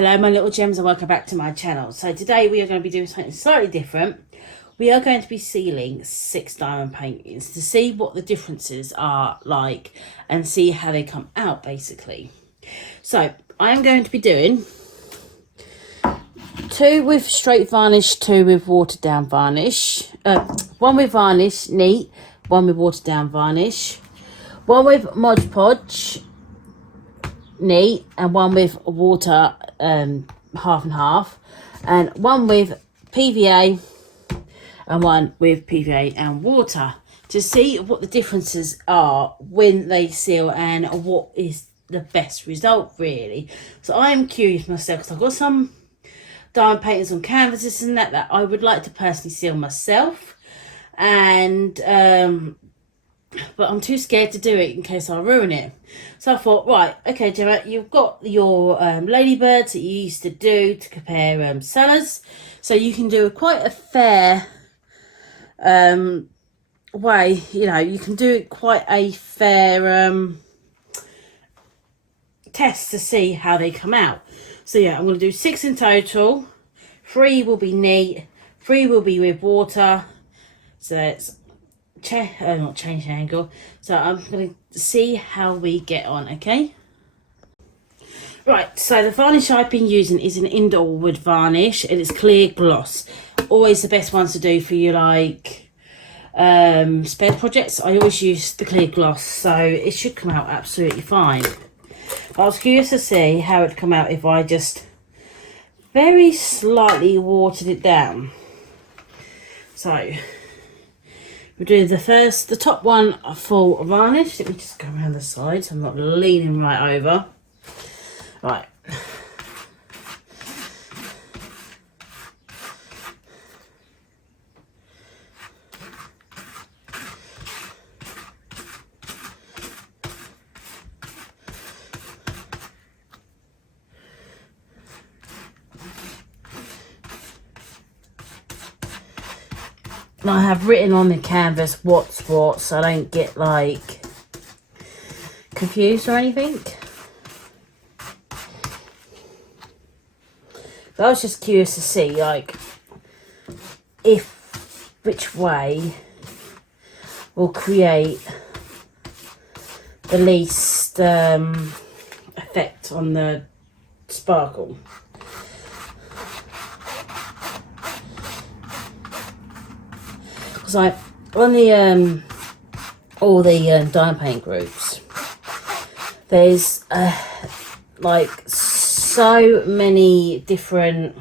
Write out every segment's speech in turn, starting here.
Hello my little gems and welcome back to my channel. So today we are going to be doing something slightly different. We are going to be sealing 6 diamond paintings to see what the differences are like and see how they come out basically. So I am going to be doing 2 with straight varnish, 2 with watered down varnish, 1 with varnish neat, 1 with watered down varnish, 1 with Mod Podge neat and 1 with water half and half, and 1 with PVA and 1 with PVA and water to see what the differences are when they seal and what is the best result really. So I am curious myself because I've got some diamond paintings on canvases and that I would like to personally seal myself, and but I'm too scared to do it in case I ruin it. So I thought, right, okay, Gemma, you've got your ladybirds that you used to do to compare sellers, so you can do quite a fair way. You know, you can do quite a fair test to see how they come out. So yeah, I'm going to do 6 in total. 3 will be neat, 3 will be with water. So that's not change angle. So I'm going to see how we get on, okay? Right, so the varnish I've been using is an indoor wood varnish and it's clear gloss. Always the best ones to do for you, like spare projects. I always use the clear gloss, so it should come out absolutely fine. I was curious to see how it'd come out if I just very slightly watered it down. So we're doing the top one full varnish. Let me just go around the sides so I'm not leaning right over. Right. I have written on the canvas what's what, so I don't get like confused or anything. But I was just curious to see like which way will create the least effect on the sparkle. Like on the all the diamond paint groups, there's like so many different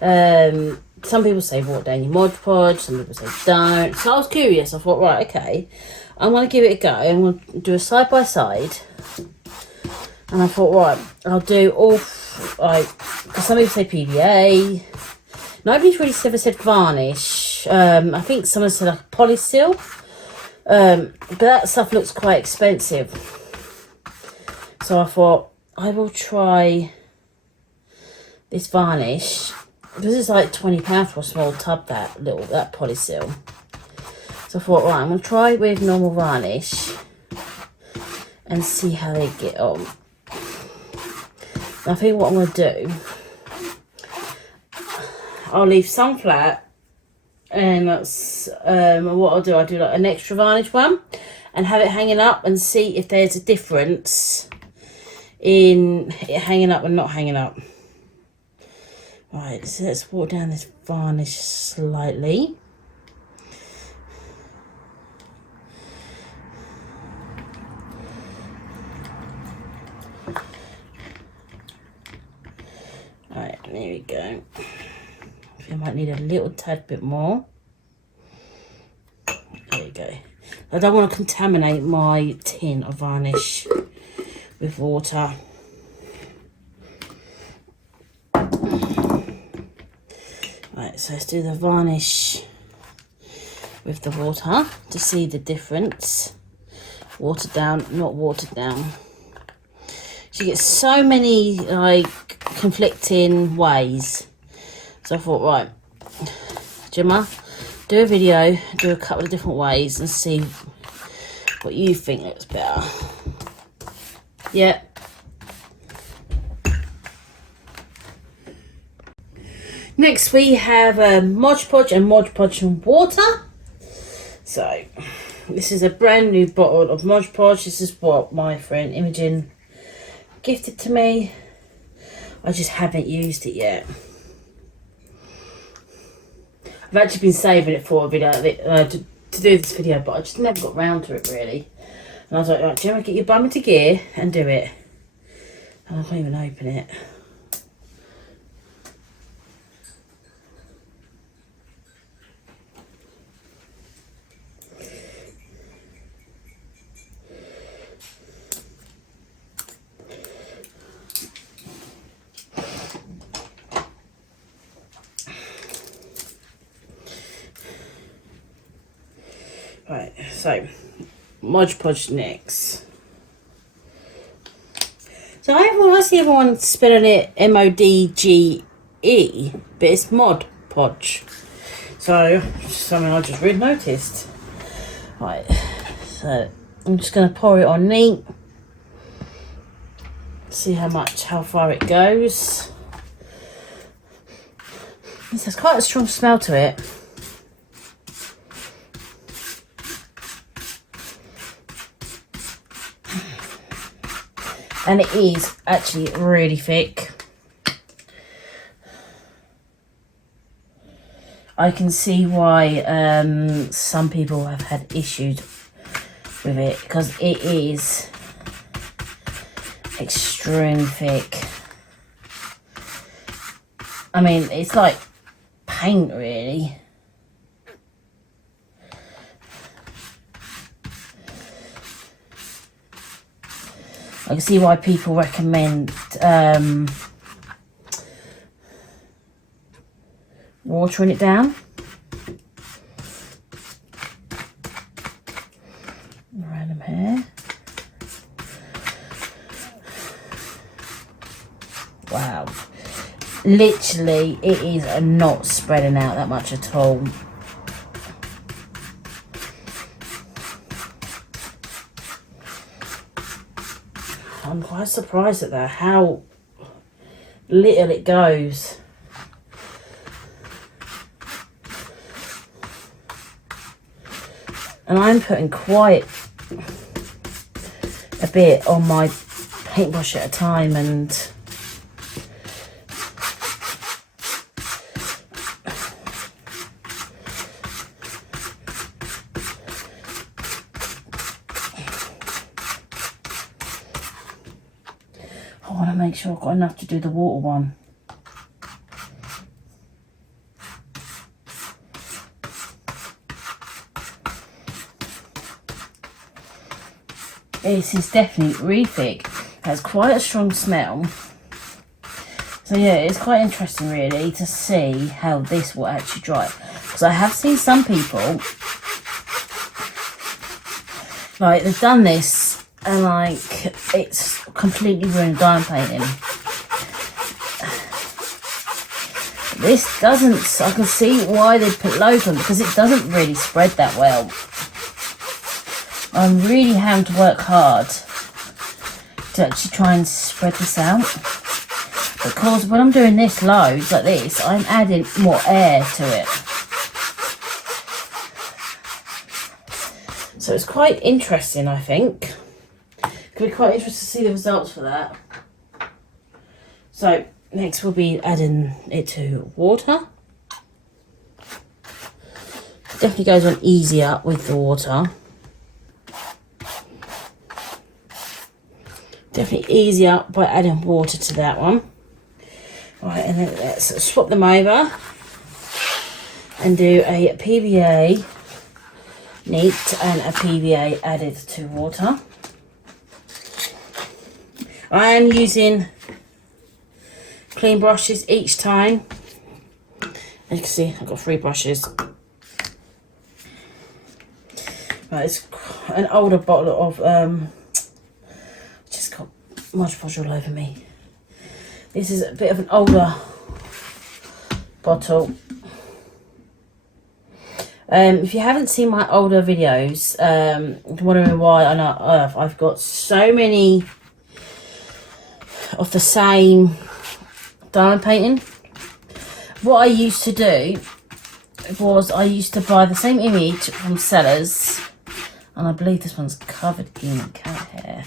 some people say water down your Mod Podge, some people say don't. So I was curious. I thought, right, okay, I'm going to give it a go. I'm going to do a side by side, and I thought, right, I'll do all, like, because some people say PVA. Nobody's really ever said varnish. I think someone said like polyseal, but that stuff looks quite expensive. So I thought I will try this varnish. This is like £20 for a small tub. That polyseal. So I thought, right, I'm gonna try with normal varnish and see how they get on. I think what I'm gonna do, I'll leave some flat, and that's what I'll do like an extra varnish one and have it hanging up and see if there's a difference in it hanging up and not hanging up. Right, so let's water down this varnish slightly. Right, there we go. I might need a little tad bit more. There we go. I don't want to contaminate my tin of varnish with water. Right, so let's do the varnish with the water to see the difference. Watered down, not watered down. So you get so many like conflicting ways. So I thought, right, Gemma, do a video, do a couple of different ways and see what you think looks better. Yep. Next we have Mod Podge and Mod Podge and water. So this is a brand new bottle of Mod Podge. This is what my friend Imogen gifted to me. I just haven't used it yet. I've actually been saving it for a video to do this video, but I just never got round to it really. And I was like, right, do you want to get your bum into gear and do it? And I can't even open it. Right, so Mod Podge next. So I see everyone spelling it M-O-D-G-E, but it's Mod Podge. So something I just really noticed. Right, so I'm just going to pour it on neat. See how far it goes. This has quite a strong smell to it. And it is actually really thick. I can see why some people have had issues with it, because it is extremely thick. I mean, it's like paint really. I can see why people recommend watering it down. Random hair. Wow. Literally, it is not spreading out that much at all. I'm quite surprised at that, how little it goes. And I'm putting quite a bit on my paintbrush at a time, and I want to make sure I've got enough to do the water one. This is definitely really thick. It has quite a strong smell. So yeah, it's quite interesting really to see how this will actually dry. Because I have seen some people, like, they've done this and like it's completely ruined diamond painting. This doesn't, I can see why they put loads on, because it doesn't really spread that well. I'm really having to work hard to actually try and spread this out, because when I'm doing this loads like this, I'm adding more air to it. So it's quite interesting, I think. Could be quite interesting to see the results for that. So next we'll be adding it to water. Definitely goes on easier with the water. Definitely easier by adding water to that one. Right, and then let's swap them over and do a PVA neat and a PVA added to water. I am using clean brushes each time. As you can see, I've got 3 brushes. Right, it's an older bottle of just got Mod Podge all over me. This is a bit of an older bottle. If you haven't seen my older videos, wondering why on earth I've got so many of the same diamond painting, what I used to do was I used to buy the same image from sellers, and I believe this one's covered in cat hair.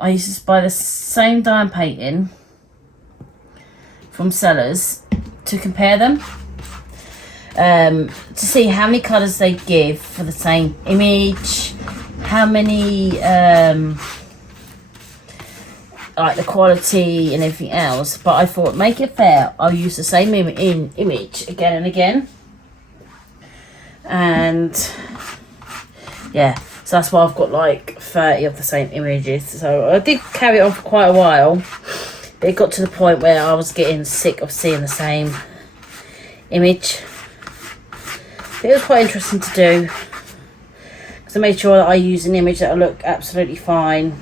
I used to buy the same dye and painting from sellers to compare them, to see how many colours they give for the same image, how many, like the quality and everything else. But I thought, make it fair, I'll use the same image again and again. And yeah, so that's why I've got like 30 of the same images. So I did carry it on for quite a while, but it got to the point where I was getting sick of seeing the same image. But it was quite interesting to do, because I made sure that I use an image that will look absolutely fine.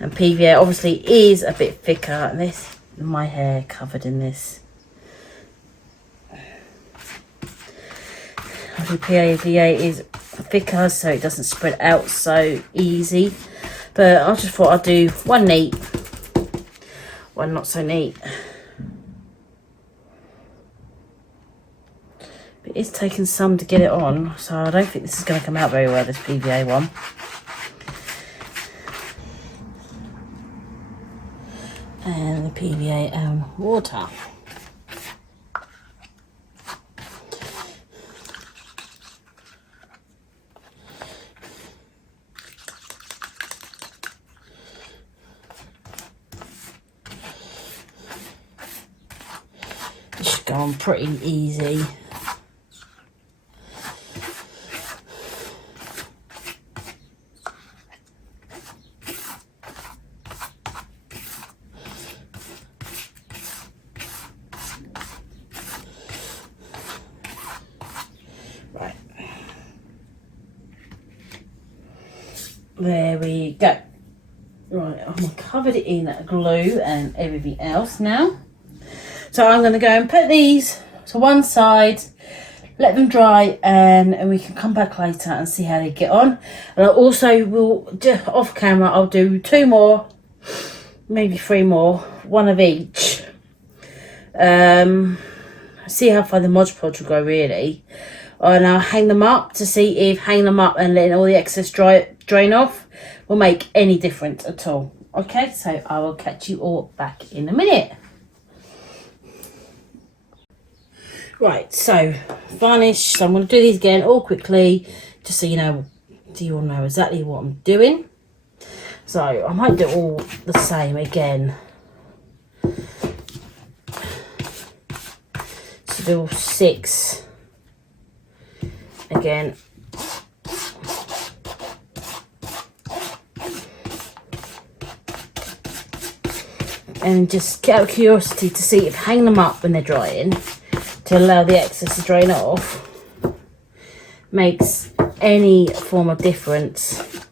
And PVA obviously is a bit thicker, and this, my hair covered in this. PVA is thicker, so it doesn't spread out so easy. But I just thought I'd do one neat, one not so neat. But it's taken some to get it on, so I don't think this is going to come out very well, this PVA one. And the PVA and water. It should go on pretty easy. Right, there we go. Right, I've covered it in glue and everything else now. So I'm going to go and put these to one side, let them dry, and we can come back later and see how they get on. And I also will, just off camera, I'll do 2 more, maybe 3 more, one of each. See how far the Mod Podge will go, really. And I'll hang them up to see if hanging them up and letting all the excess drain off will make any difference at all. Okay, so I will catch you all back in a minute. Right, so varnish. So I'm going to do these again all quickly, just so you know, do you all know exactly what I'm doing. So I might do it all the same again. So do all 6 again. And just get out of curiosity to see if hang them up when they're drying, to allow the excess to drain off, makes any form of difference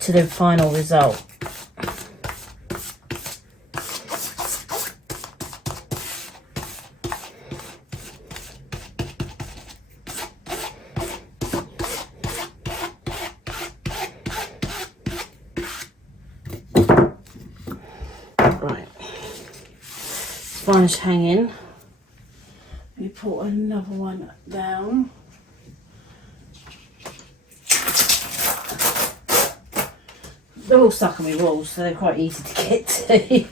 to the final result. Right, varnish hanging. We put another one down. They're all stuck on my walls, so they're quite easy to get to.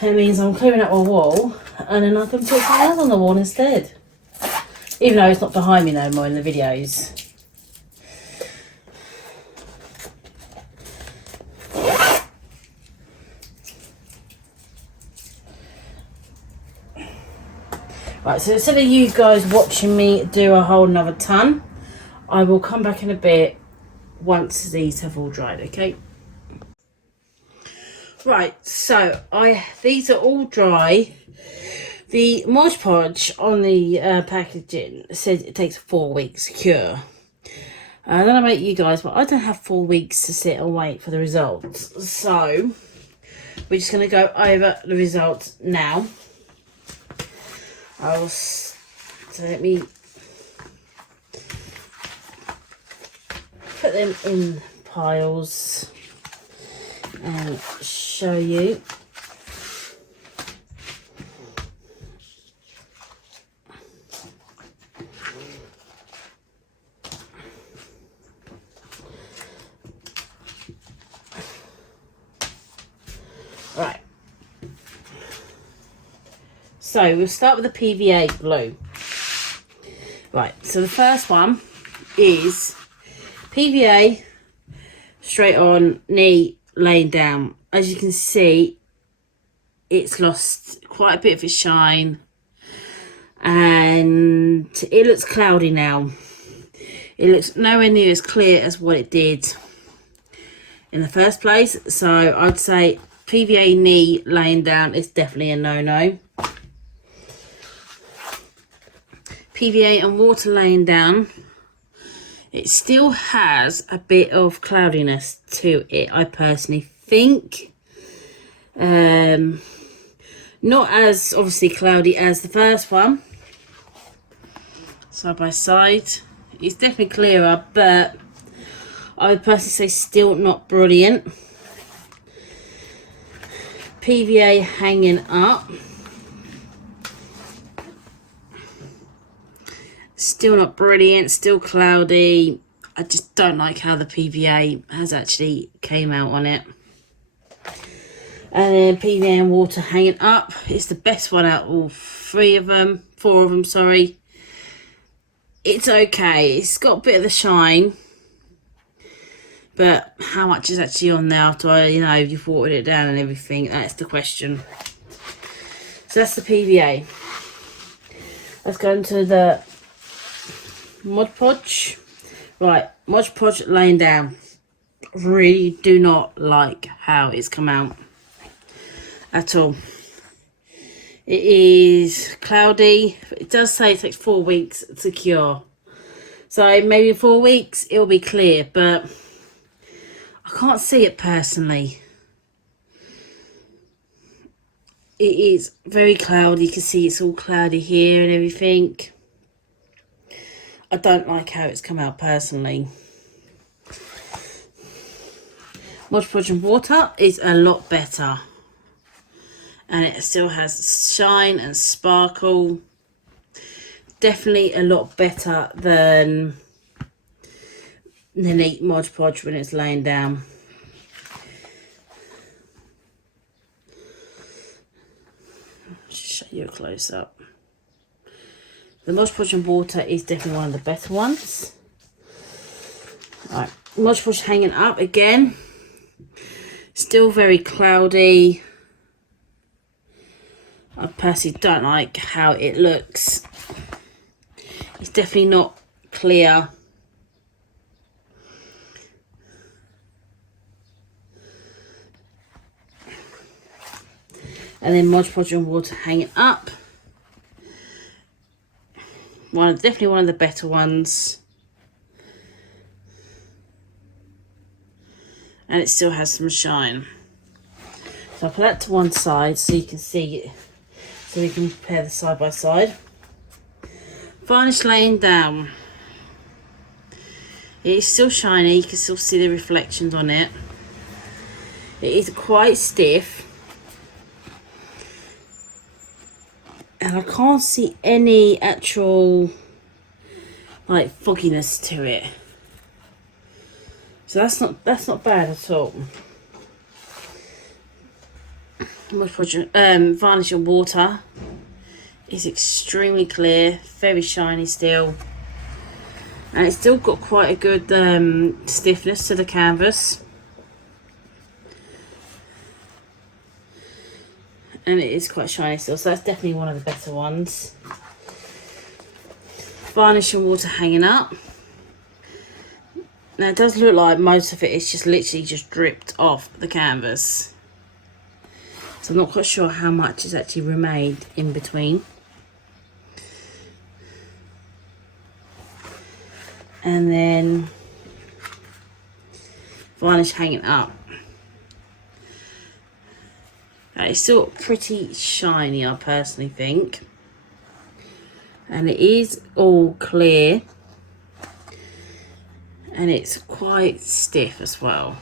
That means I'm clearing up a wall, and then I can put something else on the wall instead. Even though it's not behind me no more in the videos. Right, so instead of you guys watching me do a whole another ton, I will come back in a bit once these have all dried, okay? Right, so these are all dry. The Mod Podge on the packaging says it takes 4 weeks to cure. I don't know about you guys, but I don't have 4 weeks to sit and wait for the results. So we're just going to go over the results now. So let me put them in piles and show you. Right. So we'll start with the PVA glue. Right, so the first one is PVA straight on, knee laying down. As you can see, it's lost quite a bit of its shine and it looks cloudy now. It looks nowhere near as clear as what it did in the first place. So I'd say PVA knee laying down is definitely a no-no. PVA and water laying down, it still has a bit of cloudiness to it, I personally think. Not as obviously cloudy as the first one. Side by side, it's definitely clearer, but I would personally say still not brilliant. PVA hanging up, still not brilliant, still cloudy. I just don't like how the PVA has actually came out on it. And then PVA and water hanging up, it's the best one out of all four of them, sorry. It's okay, it's got a bit of the shine, but how much is actually on there after, you've watered it down and everything? That's the question. So that's the PVA. Let's go into the Mod Podge. Right, Mod Podge laying down. Really do not like how it's come out at all. It is cloudy. It does say it takes 4 weeks to cure. So maybe in 4 weeks it'll be clear, but I can't see it personally. It is very cloudy. You can see it's all cloudy here and everything. I don't like how it's come out personally. Mod Podge and water is a lot better. And it still has shine and sparkle. Definitely a lot better than the neat Mod Podge when it's laying down. Just show you a close up. The Mod Podge and water is definitely one of the better ones. Alright, Mod Podge hanging up again. Still very cloudy. I personally don't like how it looks. It's definitely not clear. And then Mod Podge and water hanging up. Definitely one of the better ones. And it still has some shine. So I'll put that to one side so you can see it. So we can compare the side by side. Varnish laying down. It is still shiny, you can still see the reflections on it. It is quite stiff. And I can't see any actual fogginess to it. So that's not bad at all. Varnish and water is extremely clear, very shiny still, and it's still got quite a good stiffness to the canvas, and it is quite shiny still, so that's definitely one of the better ones. Varnish and water hanging up. Now it does look like most of it is just literally just dripped off the canvas. So I'm not quite sure how much is actually remained in between. And then varnish hanging up. It's still pretty shiny, I personally think. And it is all clear. and it's quite stiff as well.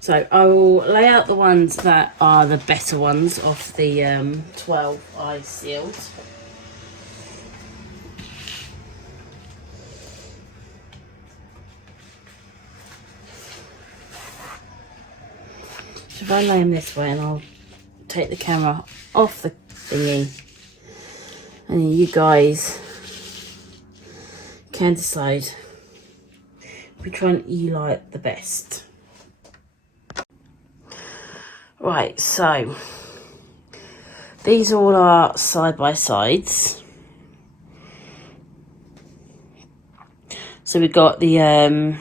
So I will lay out the ones that are the better ones of the 12 I sealed. So if I lay them this way, and I'll take the camera off the thingy, and then you guys can decide which one you like the best. Right, so these all are side by sides. So we've got the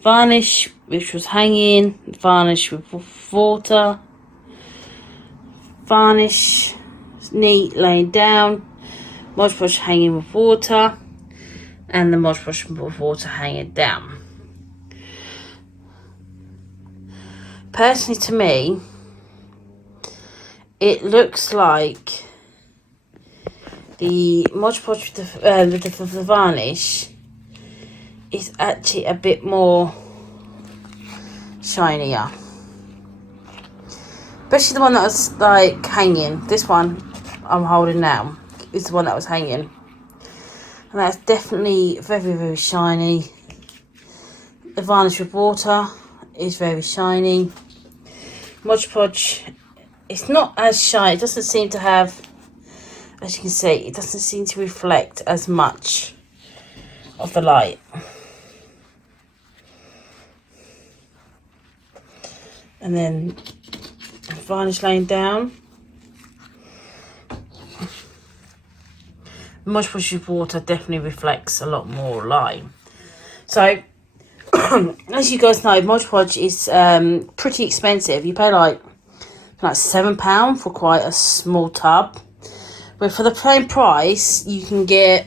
varnish, which was hanging, varnish with water, varnish neat laying down, Mod Podge hanging with water, and the Mod Podge with water hanging down. Personally, to me, it looks like the Mod Podge with the varnish is actually a bit more shinier. Especially the one that was like hanging. This one I'm holding now is the one that was hanging. And that's definitely very, very shiny. The varnish with water is very shiny. Mod Podge, it's not as shiny. It doesn't seem to have, as you can see, it doesn't seem to reflect as much of the light. And then varnish laying down. Mod Podge with water definitely reflects a lot more light. So, as you guys know, Mod Podge is pretty expensive. You pay like £7 for quite a small tub. But for the same price, you can get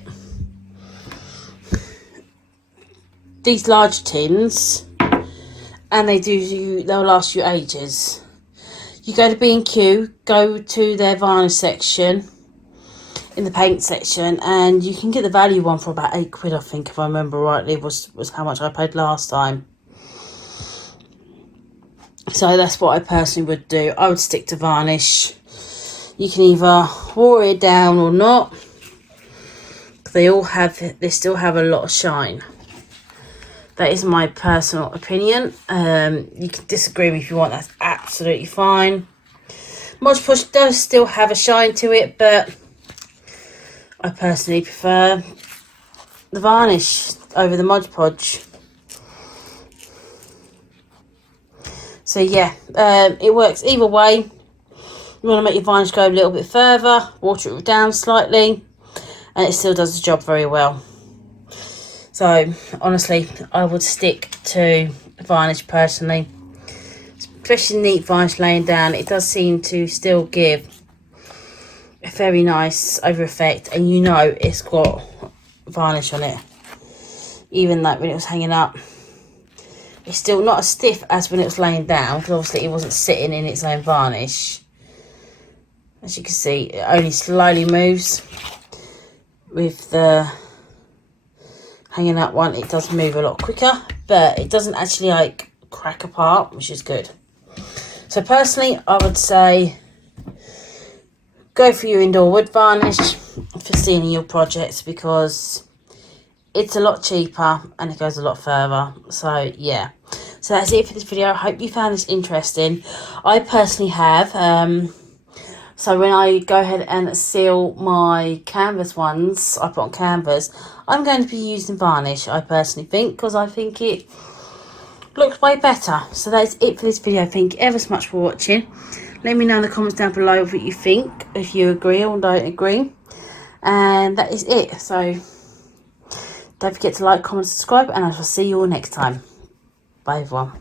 these large tins, and they'll last you ages. You go to B&Q, go to their varnish section, in the paint section, and you can get the value one for about £8, I think, if I remember rightly, was how much I paid last time. So that's what I personally would do. I would stick to varnish. You can either water it down or not. They still have a lot of shine. That is my personal opinion. You can disagree with me if you want. That's absolutely fine. Mod Podge does still have a shine to it, but I personally prefer the varnish over the Mod Podge. So yeah, it works either way. You want to make your varnish go a little bit further, water it down slightly, and it still does the job very well. So honestly, I would stick to varnish personally. Especially neat varnish laying down. It does seem to still give a very nice over effect, and you know it's got varnish on it. Even like when it was hanging up, it's still not as stiff as when it was laying down, because obviously it wasn't sitting in its own varnish. As you can see, it only slowly moves. With the hanging up one, it does move a lot quicker, but it doesn't actually like crack apart, which is good. So personally, I would say go for your indoor wood varnish for sealing your projects, because it's a lot cheaper and it goes a lot further. So yeah, so that's it for this video. I hope you found this interesting. I personally have so when I go ahead and seal my canvas ones I put on canvas, I'm going to be using varnish, I personally think, because I think it looks way better. So that's it for this video. Thank you ever so much for watching. Let me know in the comments down below what you think, if you agree or don't agree. And that is it. So don't forget to like, comment, subscribe, and I shall see you all next time. Bye everyone.